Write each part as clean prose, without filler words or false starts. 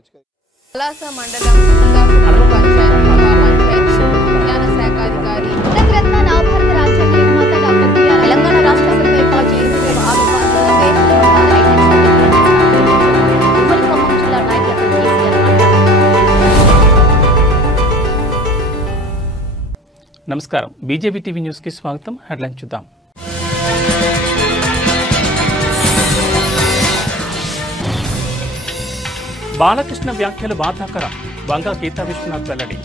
పలాస మండలం విజ్ఞాన శాఖ అధికారి రత్న నవభారత రాజ్యాంగ నిర్మాత డాక్టర్ బిఆర్ తెలంగాణ రాష్ట్ర సభ్యులపై ఉమ్మడి ఖమ్మం జిల్లా నాయకులతో కేసీఆర్ నమస్కారం. బీజేపీ టీవీ న్యూస్ కి స్వాగతం. హెడ్లైన్ చూద్దాం. బాలకృష్ణ వ్యాఖ్యలు బాధాకరం. వంగ గీతా విశ్వనాథ్ వెల్లడి.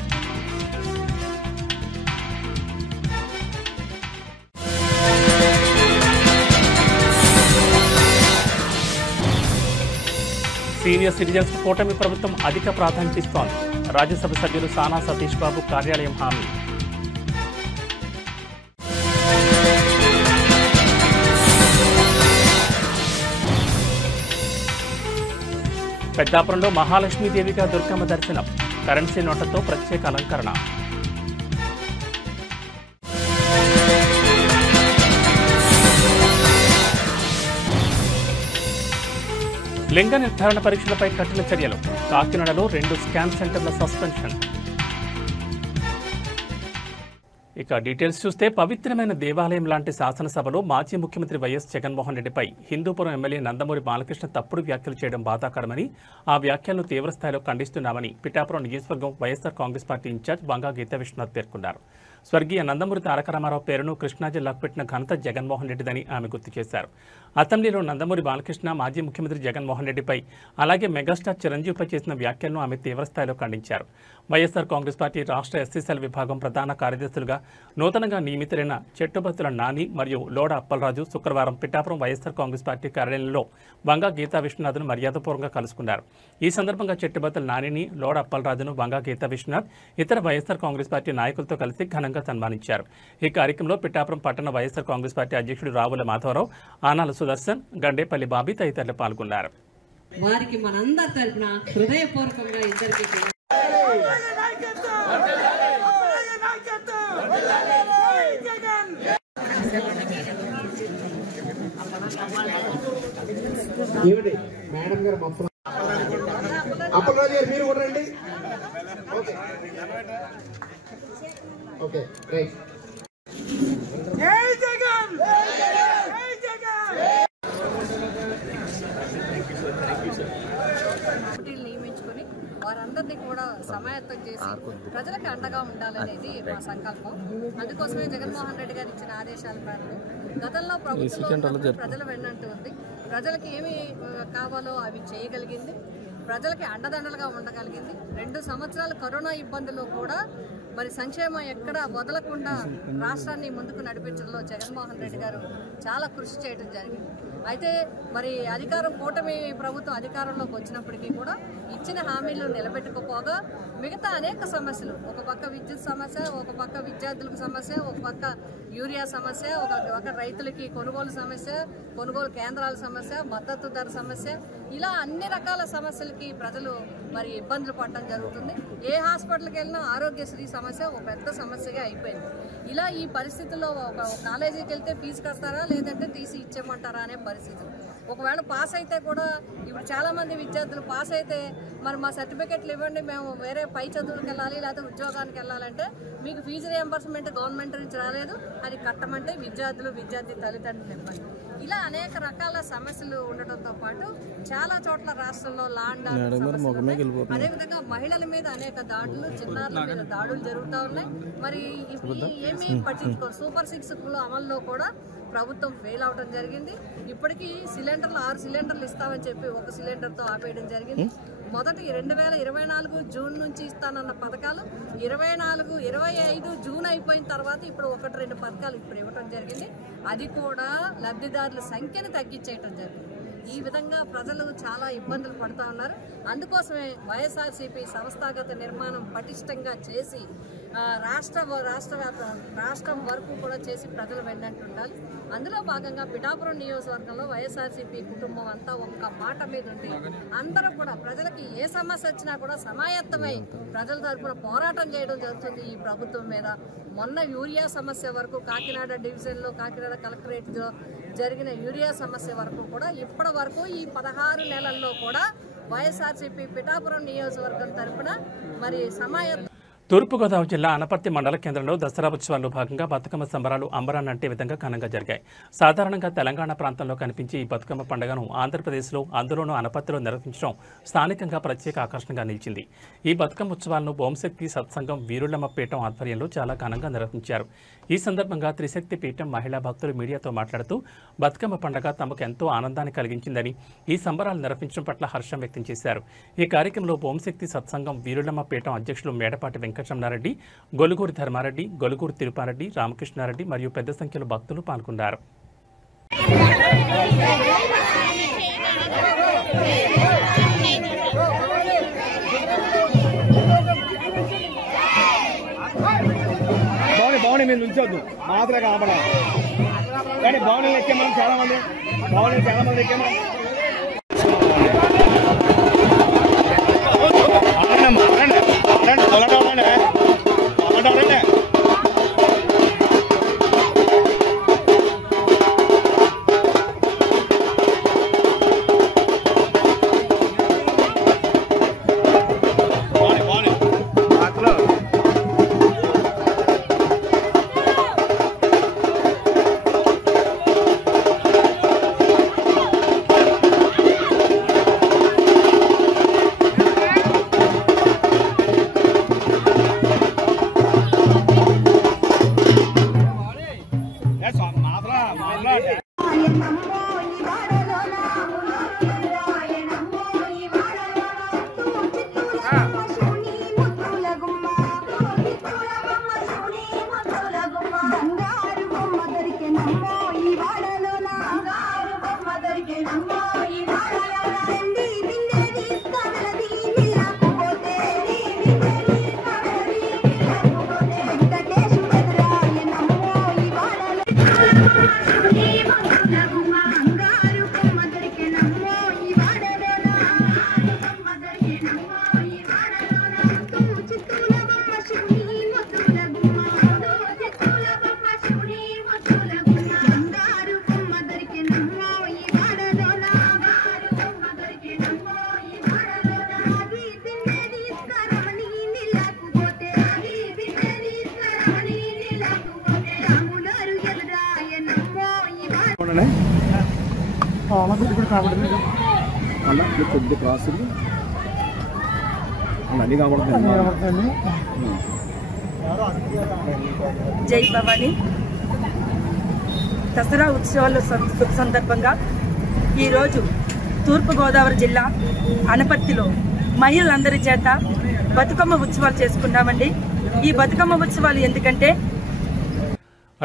సీనియర్ సిటిజన్స్ కూటమి ప్రభుత్వం అధిక ప్రాధాన్యత ఇస్తోంది. రాజ్యసభ సభ్యులు సానా సతీష్ బాబు కార్యాలయం హామీ. పెద్దాపురంలో మహాలక్ష్మీదేవిగా దుర్గమ్మ దర్శనం. కరెన్సీ నోట్లతో ప్రత్యేక అలంకరణ. లింగ నిర్ధారణ పరీక్షలపై కఠిన చర్యలు. కాకినాడలో 2 స్కాన్ సెంటర్ల సస్పెన్షన్. ఇక డీటెయిల్స్ చూస్తే, పవిత్రమైన దేవాలయం లాంటి శాసనసభలో మాజీ ముఖ్యమంత్రి వైఎస్ జగన్మోహన్ రెడ్డిపై హిందూపురం ఎమ్మెల్యే నందమూరి బాలకృష్ణ తప్పుడు వ్యాఖ్యలు చేయడం బాధాకరమని, ఆ వ్యాఖ్యలను తీవ్రస్థాయిలో ఖండిస్తున్నామని పిఠాపురం నియోజకవర్గం వైఎస్ఆర్ కాంగ్రెస్ పార్టీ ఇన్ఛార్జ్ వంగ గీతా విశ్వనాథ్ పేర్కొన్నారు. స్వర్గీయ నందమూరి తారక రామారావు పేరును కృష్ణా జిల్లాకు పెట్టిన ఘనత జగన్మోహన్ రెడ్డిదని ఆమె గుర్తు చేశారు. అసెంబ్లీలో నందమూరి బాలకృష్ణ మాజీ ముఖ్యమంత్రి జగన్మోహన్ రెడ్డిపై, అలాగే మెగాస్టార్ చిరంజీవిపై చేసిన వ్యాఖ్యలను ఆమె తీవ్రస్థాయిలో ఖండించారు. వైఎస్ఆర్ కాంగ్రెస్ పార్టీ రాష్ట్ర ఎస్సీసీఎల్ విభాగం ప్రధాన కార్యదర్శులుగా నూతనంగా నియమితులైన చెట్టుబత్తుల నాని మరియు లోడ అప్పలరాజు శుక్రవారం పిఠాపురం వైఎస్ఆర్ కాంగ్రెస్ పార్టీ కార్యాలయంలో వంగ గీతా విశ్వనాథ్ను మర్యాదపూర్వకంగా కలుసుకున్నారు. ఈ సందర్భంగా చెట్టుబత్తుల నానిని, లోడ అప్పలరాజును వంగ గీతా విశ్వనాథ్ ఇతర వైఎస్ఆర్ కాంగ్రెస్ పార్టీ నాయకులతో కలిసి ఘనంగా సన్మానించారు. ఈ కార్యక్రమంలో పిఠాపురం పట్టణ వైఎస్ఆర్ కాంగ్రెస్ పార్టీ అధ్యక్షుడు రావుల మాధవరావు, ఆనాల సుదర్శన్, గండేపల్లి బాబీ తదితరులు పాల్గొన్నారు. వారికి మనందరి తరపున హృదయపూర్వకంగా ఇద్దరికి మేడం గారు మొత్తం అప్పలరాజు గారు మీరు కూడా రండి. Okay right. నియమించుకొని వారందరినీ కూడా సమాయత్తం చేసి ప్రజలకు అండగా ఉండాలనేది మా సంకల్పం. అందుకోసమే జగన్మోహన్ రెడ్డి గారు ఇచ్చిన ఆదేశాల మేరకు గతంలో ప్రభుత్వంలో ప్రజల వెన్నంటూ ఉంది. ప్రజలకు ఏమి కావాలో అవి చేయగలిగింది, ప్రజలకి అండదండలుగా ఉండగలిగింది. 2 సంవత్సరాలు కరోనా ఇబ్బందుల్లో కూడా మరి సంక్షేమం ఎక్కడ వదలకుండా రాష్ట్రాన్ని ముందుకు నడిపించడంలో జగన్మోహన్ రెడ్డి గారు చాలా కృషి చేయడం జరిగింది. అయితే మరి కూటమి ప్రభుత్వం అధికారంలోకి వచ్చినప్పటికీ కూడా ఇచ్చిన హామీలు నిలబెట్టుకోపోగా మిగతా అనేక సమస్యలు, ఒక పక్క విద్యుత్ సమస్య, ఒక పక్క విద్యార్థులకు సమస్య, ఒక పక్క యూరియా సమస్య, ఒక రైతులకి కొనుగోలు సమస్య, కొనుగోలు కేంద్రాల సమస్య, మద్దతు ధర సమస్య, ఇలా అన్ని రకాల సమస్యలకి ప్రజలు మరి ఇబ్బందులు పడటం జరుగుతుంది. ఏ హాస్పిటల్కి వెళ్ళినా ఆరోగ్యశ్రీ సమస్య ఒక పెద్ద సమస్యగా అయిపోయింది. ఇలా ఈ పరిస్థితుల్లో ఒక కాలేజీకి వెళ్తే ఫీజు కడతారా లేదంటే తీసి ఇచ్చేయమంటారా అనే పరిస్థితి. ఒకవేళ పాస్ అయితే కూడా ఇప్పుడు చాలామంది విద్యార్థులు పాస్ అయితే మరి మా సర్టిఫికెట్లు ఇవ్వండి, మేము వేరే పై చదువులకు వెళ్ళాలి లేకపోతే ఉద్యోగానికి వెళ్ళాలంటే మీకు ఫీజు రియంబర్స్మెంట్ గవర్నమెంట్ నుంచి రాలేదు, అది కట్టమంటే విద్యార్థి తల్లిదండ్రులు ఇవ్వండి. ఇలా అనేక రకాల సమస్యలు ఉండటంతో పాటు చాలా చోట్ల రాష్ట్రంలో ల్యాండ్ అదేవిధంగా మహిళల మీద అనేక దాడులు, చిన్నారుల మీద దాడులు జరుగుతూ ఉన్నాయి. మరి ఏమీ పట్టించుకోరు. సూపర్ 6 అమల్లో కూడా ప్రభుత్వం ఫెయిల్ అవడం జరిగింది. ఇప్పటికీ 6 సిలిండర్లు ఇస్తామని చెప్పి 1 సిలిండర్తో ఆపేయడం జరిగింది. మొదటి 2024 జూన్ నుంచి ఇస్తానన్న పథకాలు 24, 25 జూన్ అయిపోయిన తర్వాత ఇప్పుడు 1-2 పథకాలు ఇప్పుడు ఇవ్వడం జరిగింది. అది కూడా లబ్ధిదారుల సంఖ్యను తగ్గించేయటం జరిగింది. ఈ విధంగా ప్రజలు చాలా ఇబ్బందులు పడుతూ ఉన్నారు. అందుకోసమే వైఎస్ఆర్సీపీ సంస్థాగత నిర్మాణం పటిష్టంగా చేసి రాష్ట్రం వరకు కూడా చేసి ప్రజలు వెన్నంటుండాలి. అందులో భాగంగా పిఠాపురం నియోజకవర్గంలో వైఎస్ఆర్సీపీ కుటుంబం అంతా ఒక్క మాట మీద ఉండి అందరూ కూడా ప్రజలకి ఏ సమస్య వచ్చినా కూడా సమాయత్తమై ప్రజల తరఫున పోరాటం చేయడం జరుగుతుంది ఈ ప్రభుత్వం మీద. మొన్న యూరియా సమస్య వరకు కాకినాడ డివిజన్లో కాకినాడ కలెక్టరేట్లో జరిగిన యూరియా సమస్య వరకు కూడా ఇప్పటి వరకు ఈ 16 నెలల్లో కూడా వైఎస్ఆర్సీపీ పిఠాపురం నియోజకవర్గం తరఫున మరి సమాయత్తం. తూర్పుగోదావరి జిల్లా అనపర్తి మండల కేంద్రంలో దసరా ఉత్సవాల్లో భాగంగా బతుకమ్మ సంబరాలు అంబరాన్ని అంటే విధంగా ఘనంగా జరిగాయి. సాధారణంగా తెలంగాణ ప్రాంతంలో కనిపించే ఈ బతుకమ్మ పండుగను ఆంధ్రప్రదేశ్లో అందులోనూ అనపర్తిలో నిర్వహించడం స్థానికంగా ప్రత్యేక ఆకర్షణగా నిలిచింది. ఈ బతుకమ్మ ఉత్సవాలను ఓంశక్తి సత్సంగం వీరులమ్మ పీఠం ఆధ్వర్యంలో చాలా ఘనంగా నిర్వహించారు. ఈ సందర్భంగా త్రిశక్తి పీఠం మహిళా భక్తులు మీడియాతో మాట్లాడుతూ బతుకమ్మ పండుగ తమకు ఎంతో ఆనందాన్ని కలిగించిందని, ఈ సంబరాలు నిర్వహించడం పట్ల హర్షం వ్యక్తం చేశారు. ఈ కార్యక్రమంలో ఓంశక్తి సత్సంగం వీరులమ్మ పీఠం అధ్యక్షులు మేడపాటి వెంకటరమణారెడ్డి, గొలుగూరి ధర్మారెడ్డి, గొలుగూరి తిరుపారెడ్డి, రామకృష్ణారెడ్డి మరియు పెద్ద సంఖ్యలో భక్తులు పాల్గొన్నారు. బాగుంది మీరు నుంచొద్దు మాత్రం కనపడాలి కానీ బాగుంది ఎక్కే మనం చాలా మంది ఎక్కాము. కొద్ది క్రాసులు అన్నీ కనబడుతుంది. జై భవాని. దసరా ఉత్సవాల సందర్భంగా ఈరోజు తూర్పుగోదావరి జిల్లా అనపర్తిలో మహిళలందరి చేత బతుకమ్మ ఉత్సవాలు చేసుకున్నామండి. ఈ బతుకమ్మ ఉత్సవాలు ఎందుకంటే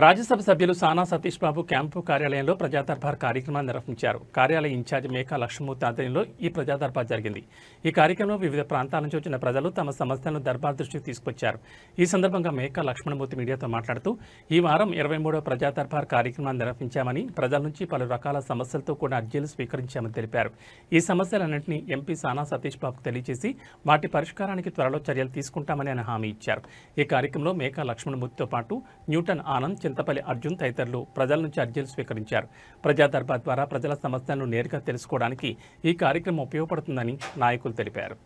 రాజ్యసభ సభ్యులు సానా సతీష్ బాబు క్యాంపు కార్యాలయంలో ప్రజా దర్బార్ కార్యక్రమాన్ని నిర్వహించారు. కార్యాలయ ఇన్ఛార్జి మేకా లక్ష్మూర్తి ఆధ్వర్యంలో ఈ ప్రజా దర్బార్ జరిగింది. ఈ కార్యక్రమంలో వివిధ ప్రాంతాల నుంచి వచ్చిన ప్రజలు తమ సమస్యలను దర్బార్ దృష్టికి తీసుకొచ్చారు. ఈ సందర్భంగా మేకా లక్ష్మణమూర్తి మీడియాతో మాట్లాడుతూ ఈ వారం 23వ ప్రజా దర్బార్ కార్యక్రమాన్ని నిర్వహించామని, ప్రజల నుంచి పలు రకాల సమస్యలతో కూడిన అర్జీలు స్వీకరించామని తెలిపారు. ఈ సమస్యలన్నింటినీ ఎంపీ సానా సతీష్ బాబుకు తెలియజేసి వాటి పరిష్కారానికి త్వరలో చర్యలు తీసుకుంటామని ఆయన హామీ ఇచ్చారు. ఈ కార్యక్రమంలో మేకా లక్ష్మణమూర్తితో పాటు న్యూటన్ ఆనంద్, చింతపల్లి అర్జున్ తదితరులు ప్రజల నుంచి అర్జీలు స్వీకరించారు. ప్రజా దర్బార్ ద్వారా ప్రజల సమస్యలను నేరుగా తెలుసుకోవడానికి ఈ కార్యక్రమం ఉపయోగపడుతుందని నాయకులు తెలిపారు.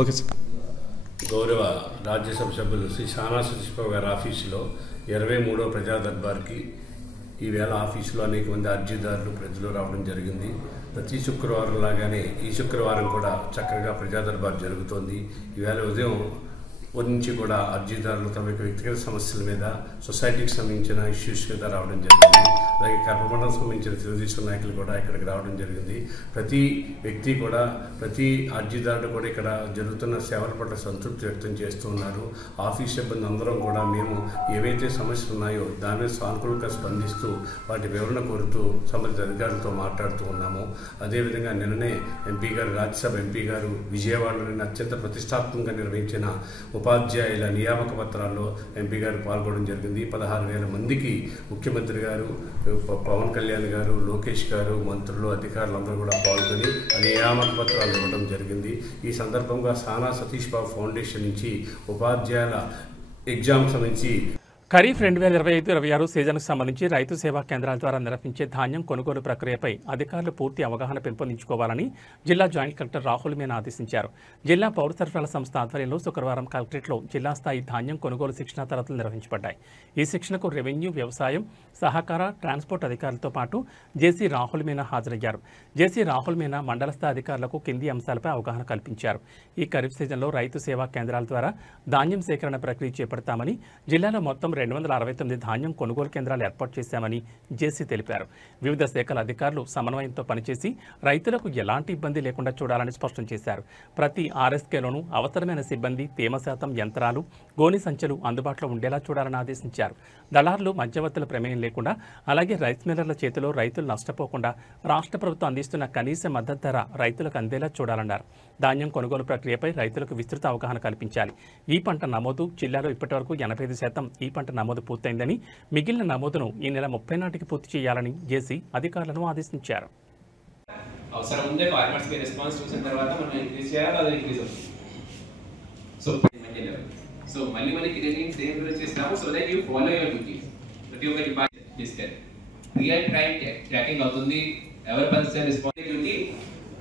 Okay sir. గౌరవ రాజ్యసభ సభ్యులు శ్రీ సానా సతీష్బాబు గారి ఆఫీసులో 23వ ప్రజా దర్బార్కి ఈవేళ ఆఫీసులో అనేక మంది అర్జీదారులు ప్రజలు రావడం జరిగింది. ప్రతి శుక్రవారం లాగానే ఈ శుక్రవారం కూడా చక్కగా ప్రజా దర్బార్ జరుగుతోంది. ఈవేళ ఉదయం నుంచి కూడా అర్జీదారులు తమ యొక్క వ్యక్తిగత సమస్యల మీద, సొసైటీకి సంబంధించిన ఇష్యూస్ మీద రావడం జరిగింది. అలాగే కర్మమండలం సంబంధించిన తెలుగుదేశం నాయకులు కూడా ఇక్కడికి రావడం జరిగింది. ప్రతి వ్యక్తి కూడా, ప్రతి అర్జీదారుడు కూడా ఇక్కడ జరుగుతున్న సేవల పట్ల సంతృప్తి వ్యక్తం చేస్తూ ఉన్నారు. ఆఫీస్ సిబ్బంది అందరం కూడా మేము ఏవైతే సమస్యలు ఉన్నాయో దాని మీద సానుకూలంగా స్పందిస్తూ వాటి వివరణ కోరుతూ సంబంధిత అధికారులతో మాట్లాడుతూ ఉన్నాము. అదేవిధంగా నిన్ననే ఎంపీ గారు, రాజ్యసభ ఎంపీ గారు విజయవాడలోని అత్యంత ప్రతిష్టాత్మకంగా నిర్వహించిన ఉపాధ్యాయుల నియామక పత్రాల్లో ఎంపీ గారు పాల్గొనడం జరిగింది. 16,000 మందికి ముఖ్యమంత్రి గారు, పవన్ కళ్యాణ్ గారు, లోకేష్ గారు, మంత్రులు, అధికారులందరూ కూడా పాల్గొని నియామక పత్రాలు ఇవ్వడం జరిగింది. ఈ సందర్భంగా సానా సతీష్ బాబు ఫౌండేషన్ నుంచి ఉపాధ్యాయుల ఎగ్జామ్ సంబంధించి ఖరీఫ్ 2025-26 సీజన్కు సంబంధించి రైతు సేవా కేంద్రాల ద్వారా నిర్వహించే ధాన్యం కొనుగోలు ప్రక్రియపై అధికారులు పూర్తి అవగాహన పెంపొందించుకోవాలని జిల్లా జాయింట్ కలెక్టర్ రాహుల్ మీనా ఆదేశించారు. జిల్లా పౌర సరఫరాల సంస్థ ఆధ్వర్యంలో శుక్రవారం కలెక్టరేట్లో జిల్లా స్థాయి ధాన్యం కొనుగోలు శిక్షణా తరగతులు నిర్వహించబడ్డాయి. ఈ శిక్షణకు రెవెన్యూ, వ్యవసాయం, సహకార, ట్రాన్స్పోర్ట్ అధికారులతో పాటు జేసీ రాహుల్ మీనా హాజరయ్యారు. జేసీ రాహుల్ మీనా మండల స్థాయి అధికారులకు కింది అంశాలపై అవగాహన కల్పించారు. ఈ ఖరీఫ్ సీజన్లో రైతు సేవా కేంద్రాల ద్వారా ధాన్యం సేకరణ ప్రక్రియ చేపడతామని, జిల్లాలో మొత్తం 269 ధాన్యం కొనుగోలు కేంద్రాలు ఏర్పాటు చేశామని జేసీ తెలిపారు. వివిధ శాఖల అధికారులు సమన్వయంతో పనిచేసి రైతులకు ఎలాంటి ఇబ్బంది లేకుండా చూడాలని స్పష్టం చేశారు. ప్రతి ఆర్ఎస్కేలోనూ అవసరమైన సిబ్బంది, తేమ శాతం యంత్రాలు, గోని సంచులు అందుబాటులో ఉండేలా చూడాలని ఆదేశించారు. దళారులు, మధ్యవర్తుల ప్రమేయం లేకుండా, అలాగే రైస్ మిల్లర్ల చేతిలో రైతులు నష్టపోకుండా రాష్ట్ర ప్రభుత్వం అందిస్తున్న కనీస మద్దతు ధర రైతులకు అందేలా చూడాలన్నారు. ధాన్యం కొనుగోలు ప్రక్రియపై రైతులకు విస్తృత అవగాహన కల్పించాలి. ఈ పంట నమోదు జిల్లాలో ఇప్పటివరకు 85% ఈ పంట నమోదు పూర్తయిందని, మిగిలిన నమోదును ఈ నెల 30 నాటికి పూర్తి చేయాలని జేసీ అధికారులను ఆదేశించారు. అవసరం ఉండే ఫార్మర్స్ కి రెస్పాన్స్ చూసిన తర్వాత మనం ఇంక్రీజ్ చేయాలి, అది ఇంక్రీజ్ అవుతుంది. సో మళ్ళీ మనకి రిలీజ్ సేమ్ గురించి చేస్తాము. So that you follow your duties. ప్రతి ఒక్క department discuss real time tracking అవుతుంది. ఎవరి person responsibility,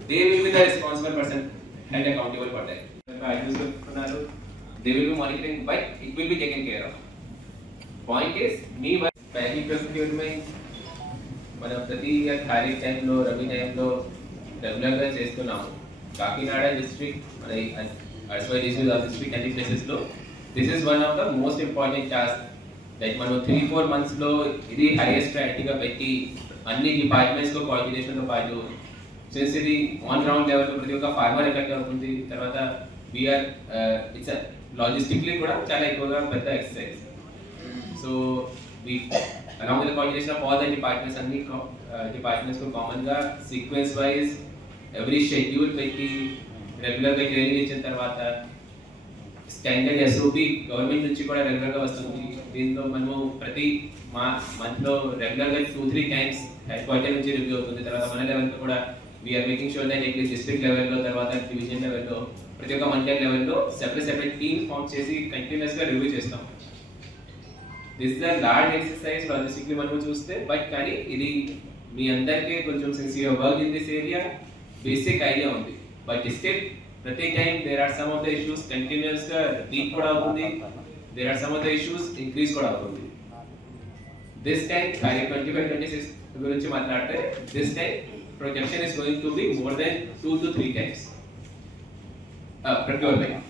they will be the responsible person and accountable for that. ఉన్నారు, they will be monitoring, but it will be taken care of. Point is మీ పైకి procedure మనం ప్రతి ఖరీఫ్ టైంలో, రబీ టైంలో రెగ్యులర్గా చేస్తున్నాము. కాకినాడ డిస్ట్రిక్ట్, మన అర్స్వై డిస్ట్రిక్ట్ అన్ని ప్లేసెస్లో this is one of the most important task. Like మనం 3-4 monthsలో ఇది హైయెస్ట్ ప్రయారిటీగా పెట్టి అన్ని డిపార్ట్మెంట్స్లో కోఆర్డినేషన్తో పాటు, సిన్స్ ఇది ఆన్ గ్రౌండ్ లెవెల్లో ప్రతి ఒక్క ఫార్మర్ ఎఫెక్ట్ అవుతుంది. తర్వాత వీఆర్ ఇట్స్ లాజిస్టిక్లీ కూడా చాలా ఎక్కువగా పెద్ద exercise. So we along with the coordination of all the departments, అన్ని departments को common గా sequence wise every schedule పెట్టి రెగ్యులర్ గా ట్రైనింగ్ ఇచ్చిన తర్వాత స్టాండర్డ్ SOP గవర్నమెంట్ నుంచి కూడా రెగ్యులర్ గా వస్తుంది. దీంతో మనము ప్రతి మంత్ లో రెగ్యులర్ గా 2-3 times హెడ్ క్వార్టర్ నుంచి రివ్యూ అవుతుంది. తర్వాత మన లెవెల్ లో కూడా we're making sure that at least district లెవెల్లో, తర్వాత డివిజన్ లెవెల్లో, ప్రతి ఒక్క మండల్ లెవెల్లో సెపరేట్ టీమ్స్ ఫామ్ చేసి కంటిన్యూస్ గా రివ్యూ చేస్తాం. This is the large exercise logistically మనం చూస్తే, బట్ కానీ ఇది మీ అందరికీ కొంచెం sincere work in this area, basic idea ఉంది. బట్ స్టిల్ ప్రతి time there are some of the issues continuous గా రిపీట్ కూడా అవుతుంది, there are some of the issues increase కూడా అవుతుంది. దిస్ టైం 25-26 గురించి మాట్లాడితే, this time projection is going to be more than 2 to 3 times procurement.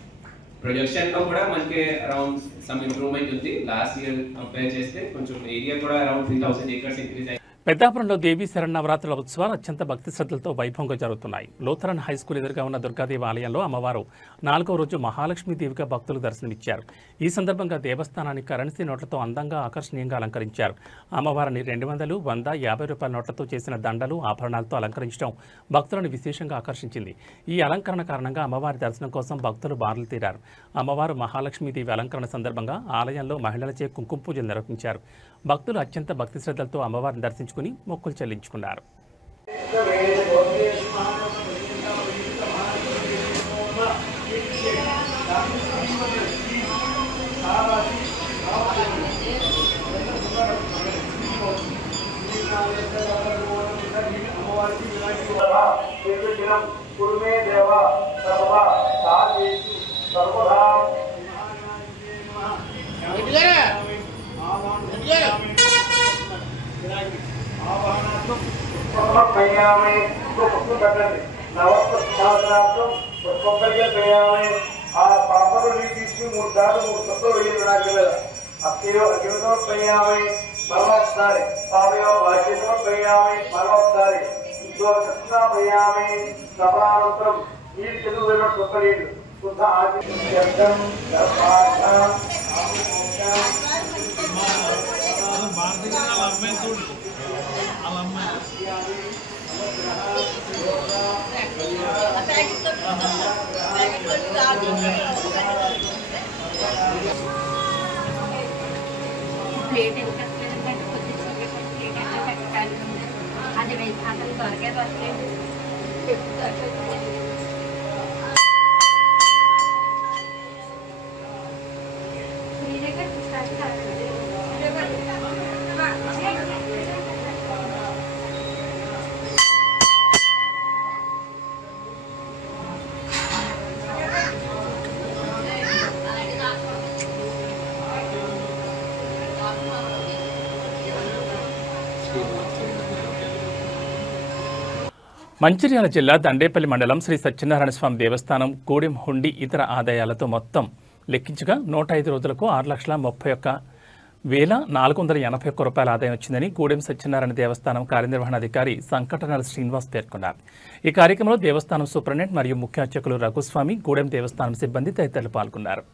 Projection లో కూడా మనకి అరౌండ్ సమ్ ఇంప్రూవ్మెంట్ ఉంది. లాస్ట్ ఇయర్ కంపేర్ చేస్తే కొంచెం ఏరియా కూడా అరౌండ్ 3,000 acres ఇంక్రీజ్ అయింది. పెద్దాపురంలో దేవీ శరన్నవరాత్రుల ఉత్సవాలు అత్యంత భక్తి శ్రద్ధలతో వైభవంగా జరుగుతున్నాయి. లూథరన్ హై స్కూల్ ఎదురుగా ఉన్న దుర్గాదేవి ఆలయంలో అమ్మవారు 4వ రోజు మహాలక్ష్మీదేవిగా భక్తులు దర్శనమిచ్చారు. ఈ సందర్భంగా దేవస్థానాన్ని కరెన్సీ నోట్లతో అందంగా, ఆకర్షణీయంగా అలంకరించారు. అమ్మవారిని 200, 100, 50 రూపాయల నోట్లతో చేసిన దండలు, ఆభరణాలతో అలంకరించడం భక్తులను విశేషంగా ఆకర్షించింది. ఈ అలంకరణ కారణంగా అమ్మవారి దర్శనం కోసం భక్తులు బారులు తీరారు. అమ్మవారు మహాలక్ష్మీదేవి అలంకరణ సందర్భంగా ఆలయంలో మహిళలచే కుంకుమ పూజలు నిర్వహించారు. భక్తులు అత్యంత భక్తి శ్రద్ధలతో అమ్మవారిని దర్శించుకుని మొక్కులు చెల్లించుకున్నారు. సర్వదా సమర్పయామి పుష్పం పెట్టండి నవస్నార్థం పుష్పంగా చేయాలి ఆ పాపను నీళ్ళు తీసుకుని 3 సార్లు 3 చుక్కలు వేయాలి నాకు అగ్ని సమర్పయామి మరొకసారి పాపయో భాగ్య సమర్పయామి మరొకసారి సమర్పయామి సమానంతరం నీళ్ళు తెలుగు కొత్త నీళ్ళు శుద్ధ ఆచరణ ప్లేట్ ఇంట్రెస్ట్ లేదంటే కొద్దిగా ప్లేట్ అంటే పెట్టాలి అది అసలు దొరికే దొరకలేదు మీ దగ్గర మంచిర్యాల జిల్లా దండేపల్లి మండలం శ్రీ సత్యనారాయణ స్వామి దేవస్థానం గూడెం హుండీ ఇతర ఆదాయాలతో మొత్తం లెక్కించగా 105 రోజులకు 6,31,481 రూపాయల ఆదాయం వచ్చిందని గూడెం సత్యనారాయణ దేవస్థానం కార్యనిర్వహణాధికారి సంకటనాల శ్రీనివాస్ పేర్కొన్నారు. ఈ కార్యక్రమంలో దేవస్థానం సూపరింటెండెంట్ మరియు ముఖ్య అర్చకులు రఘుస్వామి, గూడెం దేవస్థానం సిబ్బంది తదితరులు పాల్గొన్నారు.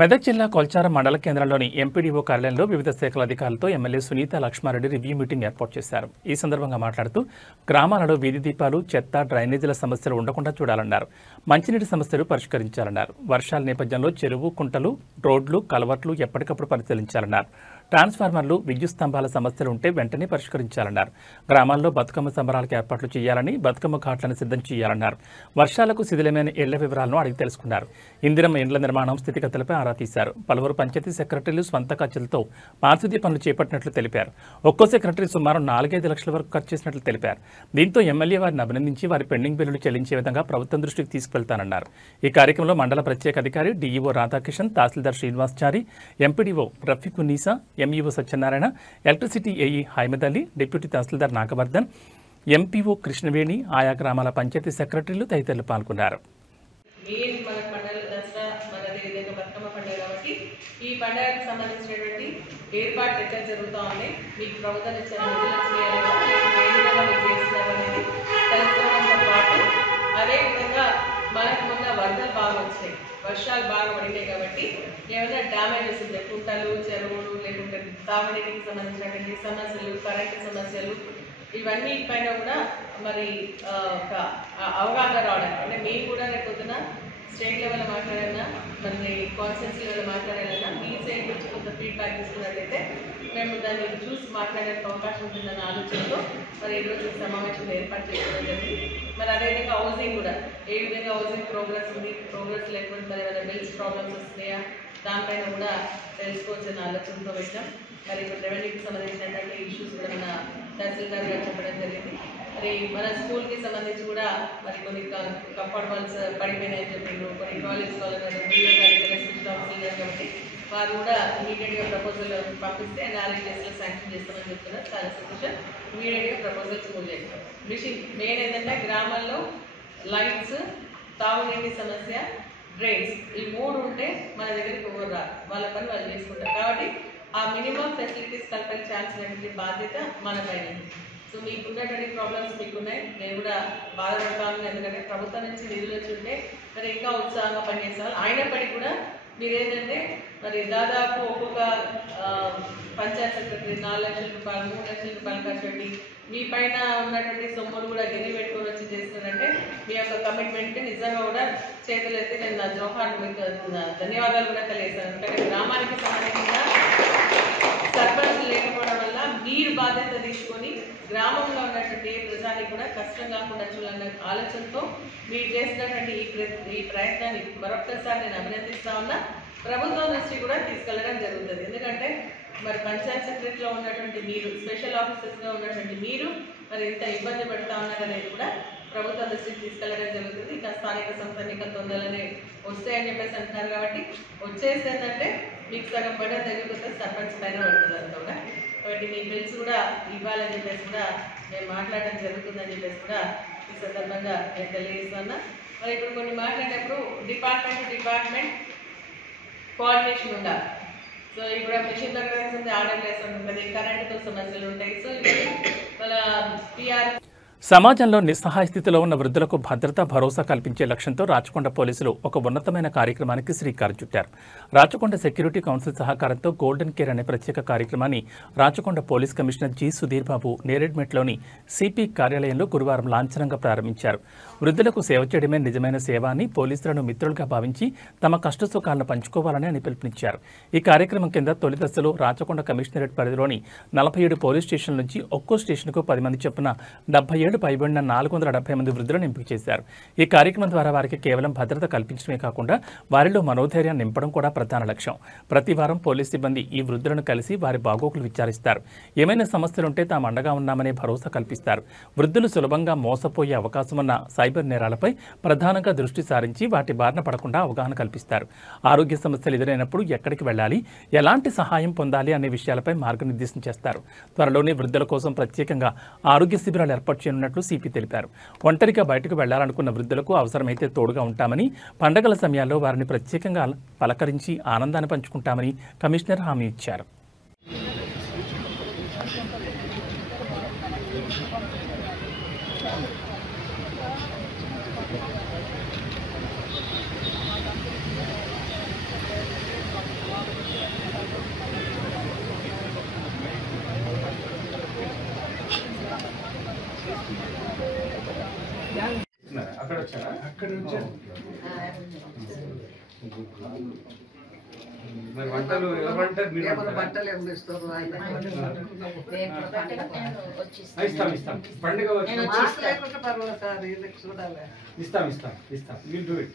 మెదక్ జిల్లా కొల్చారం మండల కేంద్రంలోని ఎంపీడీఓ కార్యాలయంలో వివిధ శాఖల అధికారులతో MLA Sunitha Lakshma Reddy review meeting ఏర్పాటు చేశారు. ఈ సందర్భంగా మాట్లాడుతూ గ్రామాలలో వీధి దీపాలు, చెత్త, డ్రైనేజీల సమస్యలు ఉండకుండా చూడాలన్నారు. మంచినీటి సమస్యలు పరిష్కరించాలన్నారు. వర్షాల నేపథ్యంలో చెరువు, కుంటలు, రోడ్లు, కలవర్ట్లు ఎప్పటికప్పుడు పరిశీలించాలన్నారు. ట్రాన్స్ఫార్మర్లు, విద్యుత్ స్తంభాల సమస్యలు ఉంటే వెంటనే పరిష్కరించాలన్నారు. గ్రామాల్లో బతుకమ్మ సంబరాలకు ఏర్పాట్లు చేయాలని, బతుకమ్మ ఘాట్లను సిద్ధం చేయాలన్నారు. వర్షాలకు శిథిలమైన ఇళ్ల వివరాలను అడిగి తెలుసుకున్నారు. ఇందిరమ్మ ఇండ్ల నిర్మాణం స్థితిగతులపై ఆరా తీశారు. పలువురు పంచాయతీ సెక్రటరీలు స్వంత ఖర్చులతో పారిశుద్ధ్య పనులు చేపట్టినట్లు తెలిపారు. ఒక్కో సెక్రటరీ సుమారు 4-5 లక్షల వరకు ఖర్చు చేసినట్లు తెలిపారు. దీంతో ఎమ్మెల్యే వారిని అభినందించి వారి పెండింగ్ బిల్లులు చెల్లించే విధంగా ప్రభుత్వం దృష్టికి తీసుకువెళ్తానన్నారు. ఈ కార్యక్రమంలో మండల ప్రత్యేక అధికారి DEO Radhakishan, tahsildar Srinivaschari, MPDO Rafikunnisa, MEO Satyanarayana, electricity AE Haimad Ali, deputy tahsildar Nagavardhan, MPO Krishnaveni, ఆయా గ్రామాల పంచాయతీ సెక్రటరీలు తదితరులు పాల్గొన్నారు. ఈ పండుగకు సంబంధించినటువంటి ఏర్పాట్లు ఎక్కడ జరుగుతూ ఉన్నాయి, మీకు ప్రభుత్వం ఇచ్చిన అనేది తెలుసుకోవడంతో పాటు అదేవిధంగా మనకు మొన్న వరదలు బాగా వచ్చాయి, వర్షాలు బాగా పడినాయి కాబట్టి ఏమైనా డ్యామేజెస్ ఉంటాయి, కుంటలు, చెరువులు, లేకుంటే తాగునీటికి సంబంధించినటువంటి సమస్యలు, కరెంటు సమస్యలు, ఇవన్నీ పైన కూడా మరి ఒక అవగాహన రావడానికి, అంటే మేము కూడా రేపొద్దున స్టేట్ లెవెల్లో మాట్లాడాలన్నా, మరి కాన్స్టిట్యూన్సీ లెవెల్లో మాట్లాడాలన్నా మీ సైడ్ నుంచి కొంత ఫీడ్బ్యాక్ ఇస్తున్నట్లయితే మేము దాన్ని చూసి మాట్లాడడానికి అవకాశం ఉంటుందన్న ఆలోచనతో మరి ఈరోజు సమావేశం ఏర్పాటు చేయడం జరిగింది. మరి అదేవిధంగా హౌసింగ్ కూడా ఏ విధంగా హౌసింగ్ ప్రోగ్రెస్ ఉంది, ప్రోగ్రెస్ లేకపోతే మరి ఏమైనా బిల్స్ ప్రాబ్లమ్స్ వస్తున్నాయా, దానిపైన కూడా తెలుసుకోవచ్చన్న ఆలోచనతో పెట్టాం. మరి ఇప్పుడు రెవెన్యూకి సంబంధించినటువంటి ఇష్యూస్ కూడా మన తహసీల్దార్ గారు చెప్పడం జరిగింది. మరి మన స్కూల్కి సంబంధించి కూడా మరి కొన్ని కంపౌండ్ వాల్స్ పడిపోయినాయని చెప్పిండ్రు, కొన్ని కాలేజ్ కాలేజ్ కాబట్టి వారు కూడా ఇమీడియట్గా ప్రపోజల్ పంపిస్తే NRHSలో శాంక్షన్ చేస్తామని చెప్తున్నారు. చాలా సంతోషం. ఇమీడియట్గా ప్రపోజల్స్ మూవ్ చేస్తాం. మిషన్ మెయిన్ ఏంటంటే గ్రామాల్లో లైట్స్, తాగునీటి సమస్య, డ్రైన్స్ ఈ 3 ఉంటే మన దగ్గరికి ఎవరు రా, వాళ్ళ పని వాళ్ళు చేసుకుంటారు. కాబట్టి ఆ మినిమం ఫెసిలిటీస్ కల్పించాల్సినటువంటి బాధ్యత మన పైన. సో మీకు ఉన్నటువంటి ప్రాబ్లమ్స్ మీకున్నాయి, నేను కూడా బాధపడతాను. ఎందుకంటే ప్రభుత్వం నుంచి నిధులు వచ్చి ఉంటే మరి ఇంకా ఉత్సాహంగా పనిచేస్తారు. అయినప్పటికీ కూడా మీరు ఏంటంటే మరి దాదాపు ఒక్కొక్క పంచాయత్ సెక్రటరీ 4 లక్షల రూపాయలు 3 లక్షల రూపాయలు ఖర్చు పెట్టి మీ పైన ఉన్నటువంటి సొమ్ములు కూడా గిరి పెట్టుకొని వచ్చి చేస్తున్నారంటే మీ యొక్క కమిట్మెంట్ నిజంగా కూడా చేతులు ఎత్తి నేను నా జోహార్ మీకు ధన్యవాదాలు కూడా తెలియజేస్తాను. ఎందుకంటే గ్రామానికి సంబంధించిన సర్పంచ్ లేకపోవడం వల్ల మీరు బాధ్యత తీసుకొని గ్రామంలో ఉన్నటువంటి ఏ ప్రజానికి కూడా కష్టం కాకుండా చూడాలన్న ఆలోచనతో మీరు చేసినటువంటి ఈ ప్రయత్నాన్ని మరొకసారి నేను అభినందిస్తా ఉన్నా. ప్రభుత్వం నుంచి కూడా తీసుకెళ్లడం జరుగుతుంది. ఎందుకంటే మరి పంచాయత్ సెక్రటరీలో ఉన్నటువంటి మీరు, స్పెషల్ ఆఫీసర్స్గా ఉన్నటువంటి మీరు మరి ఇంత ఇబ్బంది పడుతూ ఉన్నారనేది కూడా ప్రభుత్వ దృష్టికి తీసుకెళ్లడం జరుగుతుంది. ఇంకా స్థానిక సంస్థ ఎన్నికలు తొందరనే వస్తాయని చెప్పేసి అంటున్నారు. కాబట్టి వచ్చేసి ఏంటంటే మీకు సగం పడే తగ్గిపోతే సర్పంచ్ పైన పడుతుంది అంతా కూడా. కాబట్టి మీ బిల్స్ కూడా ఇవ్వాలని చెప్పేసి కూడా నేను మాట్లాడడం జరుగుతుందని చెప్పేసి కూడా ఈ సందర్భంగా నేను తెలియజేస్తున్నా. మరి ఇప్పుడు కొన్ని మాట్లాడేటప్పుడు డిపార్ట్మెంట్ కోఆర్డినేషన్ ఉండాలి. సో ఇప్పుడు మిషన్ దగ్గర ఆర్డర్ చేస్తూ ఉంటుంది, కరెంటుతో సమస్యలు ఉంటాయి. సో మన PR సమాజంలో నిస్సహాయ స్థితిలో ఉన్న వృద్ధులకు భద్రత, భరోసా కల్పించే లక్ష్యంతో రాచకొండ పోలీసులు ఒక ఉన్నతమైన కార్యక్రమానికి శ్రీకారం చుట్టారు. రాచకొండ సెక్యూరిటీ కౌన్సిల్ సహకారంతో గోల్డెన్ కేర్ అనే ప్రత్యేక కార్యక్రమాన్ని Rachakonda police commissioner G. Sudheer Babu నేరేడ్మెట్లోని సిపి కార్యాలయంలో గురువారం లాంఛనంగా ప్రారంభించారు. వృద్ధులకు సేవ చేయడమే నిజమైన సేవ అని, పోలీసులను మిత్రులుగా భావించి తమ కష్టసుఖాలను పంచుకోవాలని అని పిలుపునిచ్చారు. ఈ కార్యక్రమం కింద తొలి దశలో రాచకొండ కమిషనరేట్ పరిధిలోని 47 పోలీస్ స్టేషన్ల నుంచి ఒక్కో స్టేషన్కు 10 మంది చొప్పున 77 పైబడిన 470 మంది వృద్ధులను ఎంపిక చేశారు. ఈ కార్యక్రమం ద్వారా వారికి కేవలం భద్రత కల్పించడమే కాకుండా వారిలో మనోధైర్యాన్ని నింపడం కూడా ప్రధాన లక్ష్యం. ప్రతి వారం పోలీస్ సిబ్బంది ఈ వృద్ధులను కలిసి వారి బాగోగులు విచారిస్తారు. ఏమైనా సమస్యలుంటే తాము అండగా ఉన్నామనే భరోసా కల్పిస్తారు. వృద్ధులు సులభంగా మోసపోయే అవకాశం ఉన్న సైబర్ నేరాలపై ప్రధానంగా దృష్టి సారించి వాటి బారిన పడకుండా అవగాహన కల్పిస్తారు. ఆరోగ్య సమస్యలు ఎదురైనప్పుడు ఎక్కడికి వెళ్ళాలి, ఎలాంటి సహాయం పొందాలి అనే విషయాలపై మార్గనిర్దేశం చేస్తారు. త్వరలోనే వృద్ధుల కోసం ప్రత్యేకంగా ఆరోగ్య శిబిరాలు ఏర్పాటు చేయనున్నట్లు సిపి తెలిపారు. ఒంటరిగా బయటకు వెళ్లాలనుకున్న వృద్ధులకు అవసరమైతే తోడుగా ఉంటామని, పండగల సమయాల్లో వారిని ప్రత్యేకంగా పలకరించి ఆనందాన్ని పంచుకుంటామని కమిషనర్ హామీ ఇచ్చారు. అక్కడ వచ్చారా? అక్కడ వచ్చారు. మరి వంటలు ఎవరంటారు? మీరు వంటలు ఏమి ఇస్తారు? ఇస్తాం. పండుగ ఇస్తాం. Will do it.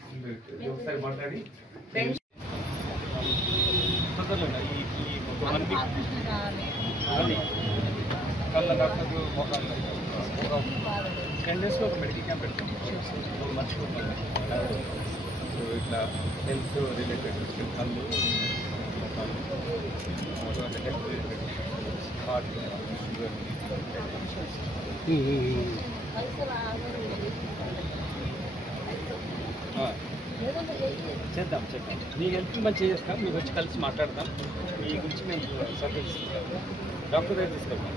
ఒకసారి మాట్లాడి కళ్ళ డాక్టర్ ఒక 10 డేస్లో ఒక మెడికల్ క్యాంప్ పెడతాం. మర్చిపోతాం. సో ఇట్లా హెల్త్ రిలేటెడ్ కళ్ళు, హెల్త్ రిలేటెడ్, హార్ట్, షుగర్. చేద్దాం. మీ హెల్త్ మంచిగా చేస్తాం. మీకు వచ్చి కలిసి మాట్లాడదాం. మీ గురించి మేము సర్వీస్ డాక్టర్ దగ్గర తీసుకెళ్తాం.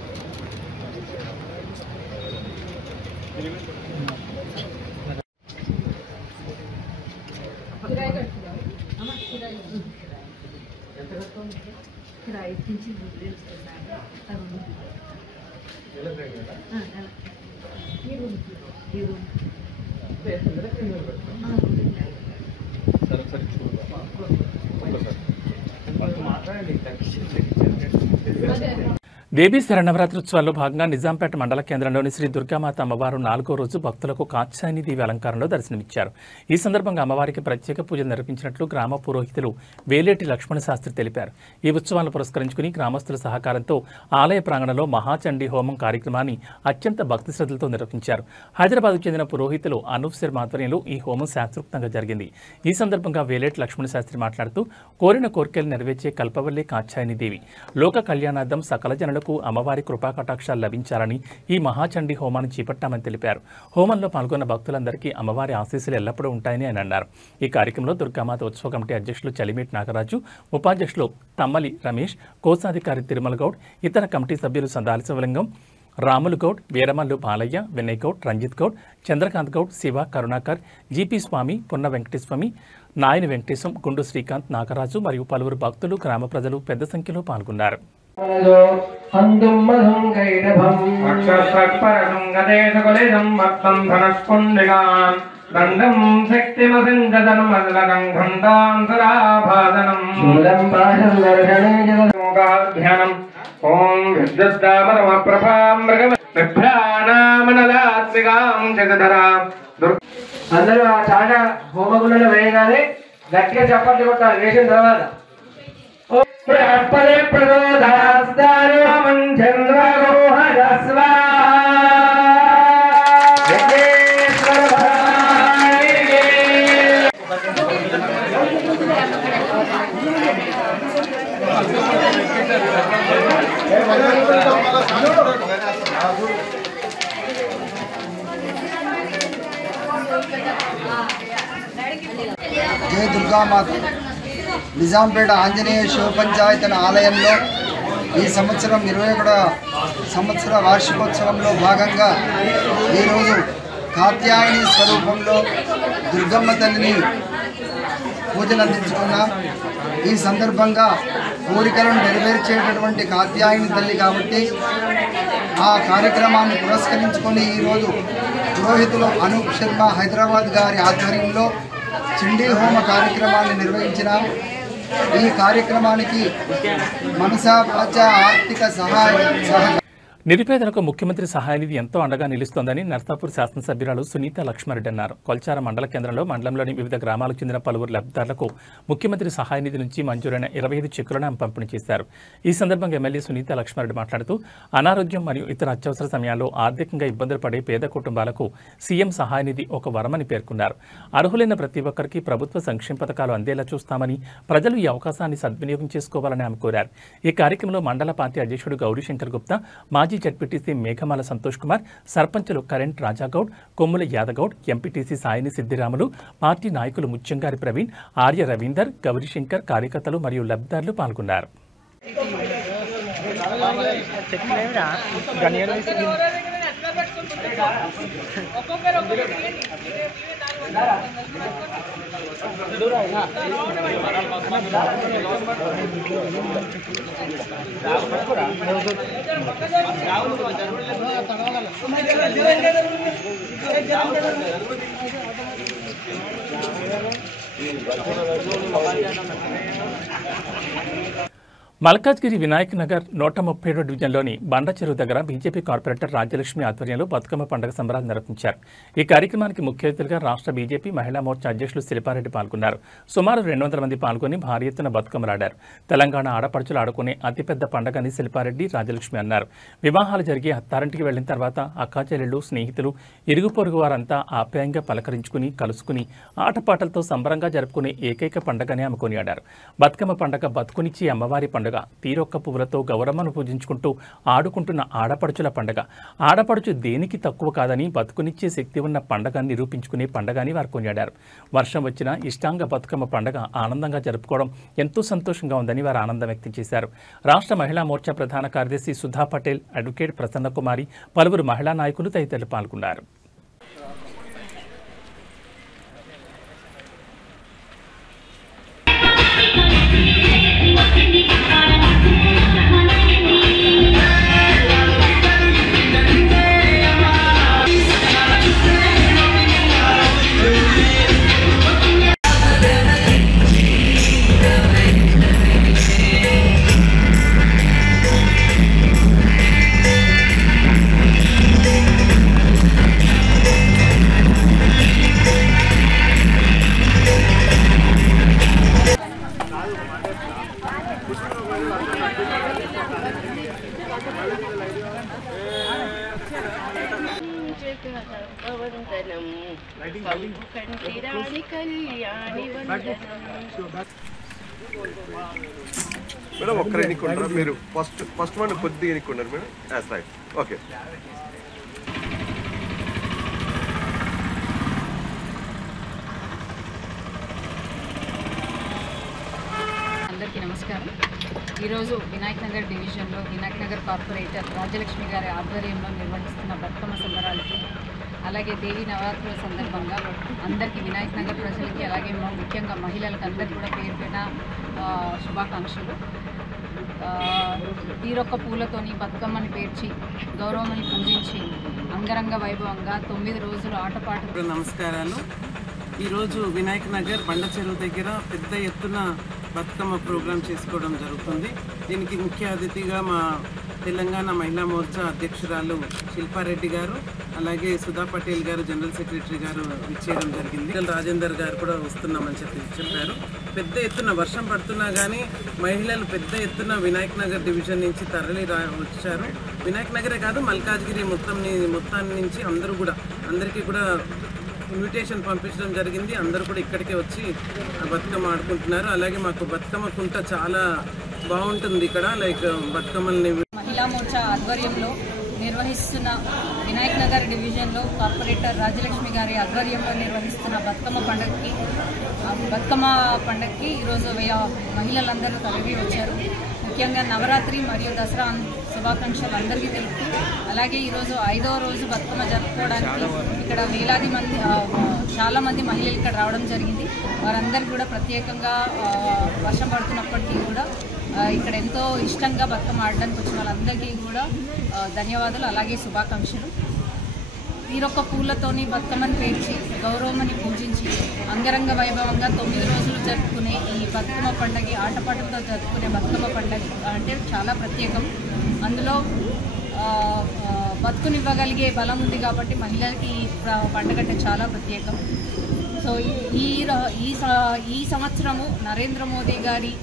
దేవీ శరణవరాత్రోత్సవాల్లో భాగంగా నిజాంపేట మండల కేంద్రంలోని శ్రీ దుర్గామాత అమ్మవారు 4వ రోజు భక్తులకు కాత్యాయని దేవి అలంకారంలో దర్శనమిచ్చారు. ఈ సందర్భంగా అమ్మవారికి ప్రత్యేక పూజలు నిర్వహించినట్లు గ్రామ పురోహితులు వేలేటి లక్ష్మణ శాస్త్రి తెలిపారు. ఈ ఉత్సవాలను పురస్కరించుకుని గ్రామస్తుల సహకారంతో ఆలయ ప్రాంగణంలో మహాచండీ హోమం కార్యక్రమాన్ని అత్యంత భక్తి శ్రద్ధలతో నిర్వహించారు. హైదరాబాద్కు చెందిన పురోహితులు అనూప్ శర్మ ఆధ్వర్యంలో ఈ హోమం శాస్త్రోక్తంగా జరిగింది. ఈ సందర్భంగా వేలేటి లక్ష్మణ శాస్త్రి మాట్లాడుతూ కోరిన కోరికలు నెరవేర్చే కల్పవల్లి కాత్యాయని దేవి లోక కళ్యాణార్థం సకల జనులకు అమ్మవారి కృపాకటాక్షాలు లభించాలని ఈ మహాచండీ హోమాన్ని చేపట్టామని తెలిపారు. హోమంలో పాల్గొన్న భక్తులందరికీ అమ్మవారి ఆశీస్సులు ఎల్లప్పుడూ ఉంటాయని ఆయన అన్నారు. ఈ కార్యక్రమంలో దుర్గామాత ఉత్సవ కమిటీ అధ్యక్షులు చలిమేటి నాగరాజు, ఉపాధ్యక్షులు తమ్మలి రమేష్, కోశాధికారి తిరుమల గౌడ్, ఇతర కమిటీ సభ్యులు సందాలి శివలింగం, రాములు గౌడ్, వీరమల్లు బాలయ్య, వినయ్ గౌడ్, రంజిత్ గౌడ్, చంద్రకాంత్ గౌడ్, శివ, కరుణాకర్, జీపీ స్వామి, పున్న వెంకటేశ్వమి, నాయని వెంకటేశం, గుండు శ్రీకాంత్, నాగరాజు మరియు పలువురు భక్తులు, గ్రామ ప్రజలు పెద్ద సంఖ్యలో పాల్గొన్నారు. దండం శక్తిమసంజనం మదలకం ఘంటాంతరాభాదనం శూలం పాశం దర్శనం ఓం విద్యుద్దామరమ ప్రభాం మృగభ్రానామనలాత్మికాం జగధరాం. అందరూ ఆ చాట హోమగుండంలో వేయగానే గట్టిగా చప్పట్లు కొట్టాలి. వేసిన తర్వాత జయ దుర్గామాత నిజాంపేట ఆంజనేయ శివ పంచాయతన ఆలయంలో ఈ సంవత్సరం 21వ సంవత్సర వార్షికోత్సవంలో భాగంగా ఈరోజు కాత్యాయని స్వరూపంలో దుర్గమ్మ తల్లిని పూజలు అందించుకున్నాం. ఈ సందర్భంగా కోరికలను నెరవేర్చేటటువంటి కాత్యాయని తల్లి కాబట్టి ఆ కార్యక్రమాన్ని పురస్కరించుకొని ఈరోజు పురోహితులు అనూప్ శర్మ హైదరాబాద్ గారి ఆధ్వర్యంలో చండీ హోమ కార్యక్రమాన్ని నిర్వహించినాం. ఈ కార్యక్రమానికి మనసా వాచ ఆర్థిక సహాయం నిరుపేదలకు ముఖ్యమంత్రి సహాయనిధి ఎంతో అండగా నిలుస్తోందని నర్సాపూర్ శాసనసభ్యురాలు సునీత లక్ష్మారెడ్డి అన్నారు. కొల్చార మండల కేంద్రంలో మండలంలోని వివిధ గ్రామాలకు చెందిన పలువురు లబ్ధిదారులకు ముఖ్యమంత్రి సహాయనిధి నుంచి మంజూరైన 25 చెక్కులను ఆమె పంపిణీ చేశారు. ఈ సందర్భంగా ఎమ్మెల్యే సునీత లక్ష్మారెడ్డి మాట్లాడుతూ అనారోగ్యం మరియు ఇతర అత్యవసర సమయాల్లో ఆర్థికంగా ఇబ్బందులు పడే పేద కుటుంబాలకు సీఎం సహాయనిధి ఒక వరమని పేర్కొన్నారు. అర్హులైన ప్రతి ఒక్కరికి ప్రభుత్వ సంక్షేమ పథకాలు అందేలా చూస్తామని, ప్రజలు ఈ అవకాశాన్ని సద్వినియోగం చేసుకోవాలని ఆమె కోరారు. ఈ కార్యక్రమంలో మండల పార్టీ అధ్యక్షుడు గౌరీశంకర్ గుప్తా, మాజీ జడ్పీటీసీ మేఘమాల సంతోష్ కుమార్, సర్పంచులు కరెంట్ రాజాగౌడ్, కొమ్ముల యాదగౌడ్, ఎంపీటీసీ సాయిని సిద్దిరాములు, పార్టీ నాయకులు ముత్యంగారి ప్రవీణ్, ఆర్య రవీందర్, గౌరీశంకర్, కార్యకర్తలు మరియు లబ్ధిదారులు పాల్గొన్నారు. మల్కాజ్గిరి వినాయక్ నగర్ 137వ డివిజన్లోని బండచెరువు దగ్గర బీజేపీ కార్పొరేటర్ రాజ్యలక్ష్మి ఆధ్వర్యంలో బతుకమ్మ పండుగ సంబరాలు నిర్వహించారు. ఈ కార్యక్రమానికి ముఖ్య అతిథులుగా రాష్ట్ర బీజేపీ మహిళా మోర్చా అధ్యక్షులు శిల్పారెడ్డి పాల్గొన్నారు. సుమారు 200 మంది పాల్గొని భారీ ఎత్తున బతుకమ్మలాడారు. తెలంగాణ ఆడపడుచులు ఆడుకునే అతిపెద్ద పండుగని శిల్పారెడ్డి, రాజ్యలక్ష్మి అన్నారు. వివాహాలు జరిగి అత్తారింటికి వెళ్లిన తర్వాత అక్కాచెల్లెళ్లు, స్నేహితులు, ఇరుగు పొరుగు వారంతా ఆప్యాయంగా పలకరించుకుని, కలుసుకుని ఆటపాటలతో సంబరంగా జరుపుకునే ఏకైక పండుగని ఆమె కొనియాడారు. బతుకమ్మ పండుగ బతుకునిచ్చి అమ్మవారి పండుగ, తీరొక్క పువ్వులతో గౌరమ్మను పూజించుకుంటూ ఆడుకుంటున్న ఆడపడుచుల పండుగ. ఆడపడుచు దేనికి తక్కువ కాదని, బతుకునిచ్చే శక్తి ఉన్న పండుగని నిరూపించుకునే పండుగని వారు కొనియాడారు. వర్షం వచ్చినా ఇష్టాంగ బతుకమ్మ పండుగ ఆనందంగా జరుపుకోవడం ఎంతో సంతోషంగా ఉందని వారు ఆనందం వ్యక్తం చేశారు. రాష్ట్ర మహిళా మోర్చా ప్రధాన కార్యదర్శి సుధా పటేల్, అడ్వకేట్ ప్రసన్న కుమారి, పలువురు మహిళా నాయకులు తదితరులు పాల్గొన్నారు. మేడం ఒక్కరు ఎన్నుకుంటారా మీరు? ఫస్ట్ వన్ కొద్దిగా ఎన్నుకున్నారు మేడం. Right, okay. అందరికీ నమస్కారం. ఈరోజు వినాయక్ నగర్ డివిజన్లో వినాయక్ నగర్ కార్పొరేటర్ రాజలక్ష్మి గారి ఆధ్వర్యంలో నిర్వహిస్తున్న బతుకమ్మ సంబరాలకి, అలాగే దేవి నవరాత్రుల సందర్భంగా అందరికీ వినాయక్ నగర్ ప్రజలకి, అలాగే ముఖ్యంగా మహిళలకు అందరికీ కూడా పేరు పేరున శుభాకాంక్షలు. తీరొక్క పూలతోని బతుకమ్మని పేర్చి గౌరవమని పూజించి అంగరంగ వైభవంగా 9 రోజులు ఆటపాట. నమస్కారాలు. ఈరోజు వినాయక్ నగర్ బండ చెరువు దగ్గర పెద్ద ఎత్తున బతుకమ్మ ప్రోగ్రాం చేసుకోవడం జరుగుతుంది. దీనికి ముఖ్య అతిథిగా మా తెలంగాణ మహిళా మోర్చా అధ్యక్షురాలు శిల్పారెడ్డి గారు, అలాగే సుధా పటేల్ గారు జనరల్ సెక్రటరీ గారు ఇచ్చేయడం జరిగింది. రాజేందర్ గారు కూడా వస్తున్నామని చెప్పారు. పెద్ద ఎత్తున వర్షం పడుతున్నా కానీ మహిళలు పెద్ద ఎత్తున వినాయక్ నగర్ డివిజన్ నుంచి తరలి వచ్చారు. వినాయక్ నగరే కాదు, మల్కాజ్గిరి మొత్తాన్ని నుంచి అందరికీ కూడా ఇన్విటేషన్ పంపించడం జరిగింది. అందరూ కూడా ఇక్కడికే వచ్చి బతుకమ్మ ఆడుకుంటున్నారు. అలాగే మాకు బతుకమ్మ కుంట చాలా బాగుంటుంది ఇక్కడ. లైక్ బతుకమ్మల్ని మహిళా మోర్చా ఆధ్వర్యంలో నిర్వహిస్తున్న వినాయక్ నగర్ డివిజన్లో కార్పొరేటర్ రాజలక్ష్మి గారి ఆధ్వర్యంలో నిర్వహిస్తున్న బతుకమ్మ పండగకి ఈరోజు మహిళలందరూ తరలి వచ్చారు. ముఖ్యంగా నవరాత్రి మరియు దసరా శుభాకాంక్షలు అందరికీ తెలుపుతూ, అలాగే ఈరోజు 5వ రోజు బతుకమ్మ జరుపుకోవడానికి ఇక్కడ వేలాది మంది చాలామంది మహిళలు ఇక్కడ రావడం జరిగింది. వారందరికీ కూడా ప్రత్యేకంగా వర్షం పడుతున్నప్పటికీ కూడా ఇక్కడ ఎంతో ఇష్టంగా బతుకమ్మ ఆడడానికి వచ్చిన వాళ్ళందరికీ కూడా ధన్యవాదాలు, అలాగే శుభాకాంక్షలు. తీరొక్క పూలతోని బతుకమ్మని పేర్చి గౌరవమని పూజించి అంగరంగ వైభవంగా 9 రోజులు జరుపుకునే ఈ బతుకమ్మ పండుగ, ఆటపాటలతో జరుపుకునే బతుకమ్మ పండుగ అంటే చాలా ప్రత్యేకం. అందులో బతుకునివ్వగలిగే బలం ఉంది కాబట్టి మహిళలకి ఈ పండుగ అంటే చాలా ప్రత్యేకం. సో ఈ సంవత్సరము నరేంద్ర మోదీ గారి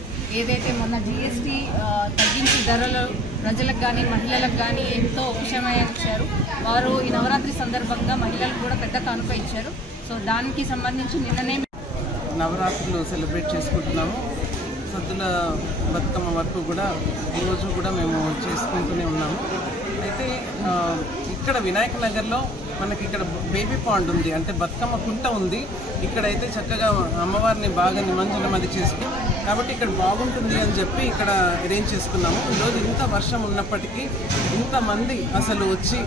ఏదైతే మొన్న GST తగ్గించి ధరలు ప్రజలకు కానీ మహిళలకు కానీ ఎంతో ఉపశమనం ఇచ్చారు. వారు ఈ నవరాత్రి సందర్భంగా మహిళలకు కూడా పెద్ద కానుక ఇచ్చారు. సో దానికి సంబంధించి నిన్ననే నవరాత్రులు సెలబ్రేట్ చేసుకుంటున్నాము. సద్దుల బతుకమ్మ వరకు కూడా ఈరోజు కూడా మేము చేసుకుంటూనే ఉన్నాము. అయితే ఇక్కడ వినాయక్ నగర్లో మనకి ఇక్కడ బేబీ పాండ్ ఉంది, అంటే బతుకమ్మ కుంట ఉంది. ఇక్కడైతే చక్కగా అమ్మవారిని బాగా నిమజ్జనం అది చేసుకుని కాబట్టి ఇక్కడ బాగుంటుంది అని చెప్పి ఇక్కడ అరేంజ్ చేసుకున్నాము. ఈరోజు ఇంత వర్షం ఉన్నప్పటికీ ఇంతమంది అసలు వచ్చి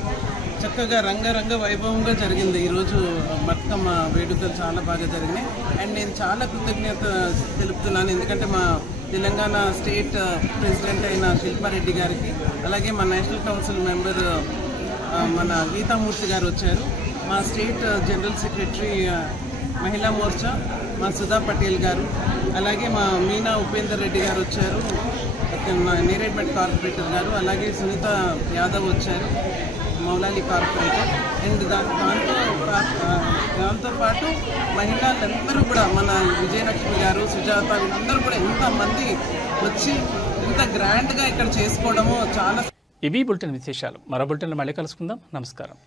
చక్కగా రంగరంగ వైభవంగా జరిగింది. ఈరోజు బతుకమ్మ వేడుకలు చాలా బాగా జరిగినాయి. అండ్ నేను చాలా కృతజ్ఞత తెలుపుతున్నాను, ఎందుకంటే మా తెలంగాణ స్టేట్ ప్రెసిడెంట్ అయిన శిల్పారెడ్డి గారికి, అలాగే మా నేషనల్ కౌన్సిల్ మెంబర్ మన గీతామూర్తి గారు వచ్చారు, మా స్టేట్ జనరల్ సెక్రటరీ మహిళా మోర్చా మా సుధా పటేల్ గారు, అలాగే మా మీనా ఉపేందర్ రెడ్డి గారు వచ్చారు, నేరేడ్మెట్ కార్పొరేటర్ గారు, అలాగే సునీత యాదవ్ వచ్చారు, మౌలాలి కార్పొరేటర్. అండ్ దాంతో పాటు మహిళలందరూ కూడా మన విజయలక్ష్మి గారు, సుజాత, వీళ్ళందరూ కూడా ఇంతమంది వచ్చి ఇంత గ్రాండ్గా ఇక్కడ చేసుకోవడము చాలా. ఇవి బులెటిన్ విశేషాలు. మరో బులెటిన్లో మళ్ళీ కలుసుకుందాం. నమస్కారం.